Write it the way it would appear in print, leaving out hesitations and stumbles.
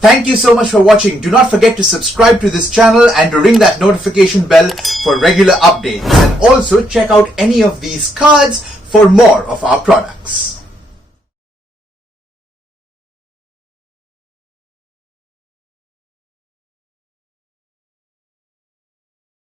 Thank you so much for watching. Do not forget to subscribe to this channel and to ring that notification bell for regular updates. And also check out any of these cards for more of our products.